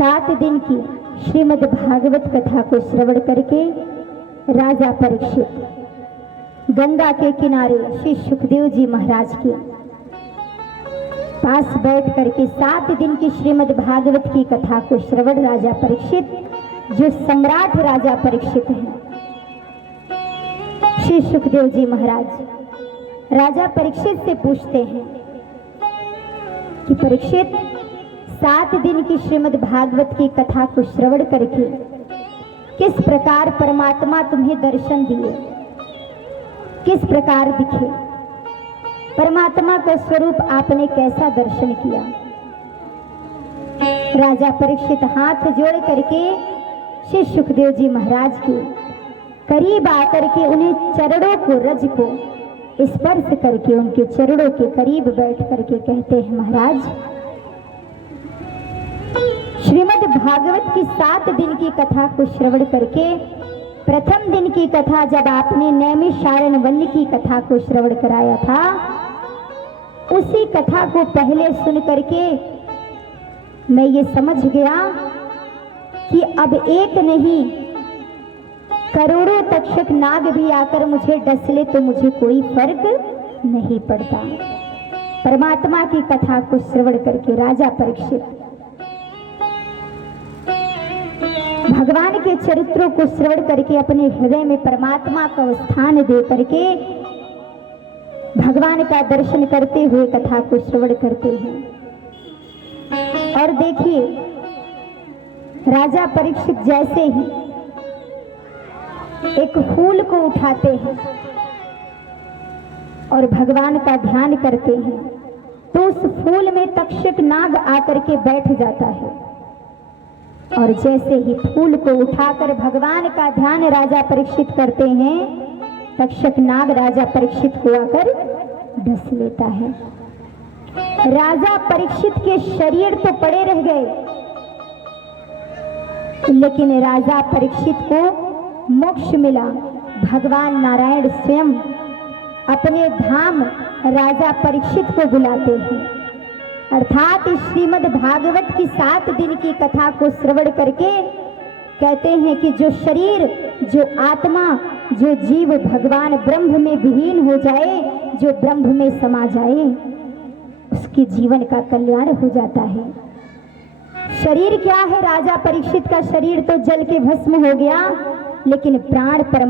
7 दिन की श्रीमद् भागवत कथा को श्रवण करके राजा परीक्षित गंगा के किनारे श्री सुखदेव जी महाराज के पास बैठ करके 7 दिन की श्रीमद् भागवत की कथा को श्रवण राजा परीक्षित, जो सम्राट राजा परीक्षित हैं, श्री सुखदेव जी महाराज राजा परीक्षित से पूछते हैं कि परीक्षित, 7 दिन की श्रीमद् भागवत की कथा को श्रवण करके किस प्रकार परमात्मा तुम्हें दर्शन दिए, किस प्रकार दिखे, परमात्मा का स्वरूप आपने कैसा दर्शन किया। राजा परीक्षित हाथ जोड़ करके श्री सुखदेव जी महाराज के करीब आकर के उन्हें चरणों को, रज को स्पर्श करके उनके चरणों के करीब बैठ करके कहते हैं, महाराज, श्रीमद् भागवत की 7 दिन की कथा को श्रवण करके प्रथम दिन की कथा जब आपने नैमिषारण्य वन की कथा को श्रवण कराया था, उसी कथा को पहले सुन करके मैं ये समझ गया कि अब एक नहीं करोड़ों तक्षक नाग भी आकर मुझे डस ले तो मुझे कोई फर्क नहीं पड़ता। परमात्मा की कथा को श्रवण करके राजा परीक्षित भगवान के चरित्रों को श्रवण करके अपने हृदय में परमात्मा का स्थान दे करके भगवान का दर्शन करते हुए कथा को श्रवण करते हैं। और देखिए, राजा परीक्षित जैसे ही एक फूल को उठाते हैं और भगवान का ध्यान करते हैं, तो उस फूल में तक्षक नाग आकर के बैठ जाता है। और जैसे ही फूल को उठाकर भगवान का ध्यान राजा परीक्षित करते हैं, तक्षक नाग राजा परीक्षित को आकर डस लेता है। राजा परीक्षित के शरीर तो पड़े रह गए, लेकिन राजा परीक्षित को मोक्ष मिला। भगवान नारायण स्वयं अपने धाम राजा परीक्षित को बुलाते हैं, अर्थात श्रीमद् भागवत की 7 दिन की कथा को श्रवण करके कहते हैं कि जो शरीर, जो आत्मा, जो जीव भगवान ब्रह्म में विलीन हो जाए, जो ब्रह्म में समा जाए, उसके जीवन का कल्याण हो जाता है। शरीर क्या है? राजा परीक्षित का शरीर तो जल के भस्म हो गया, लेकिन प्राण परम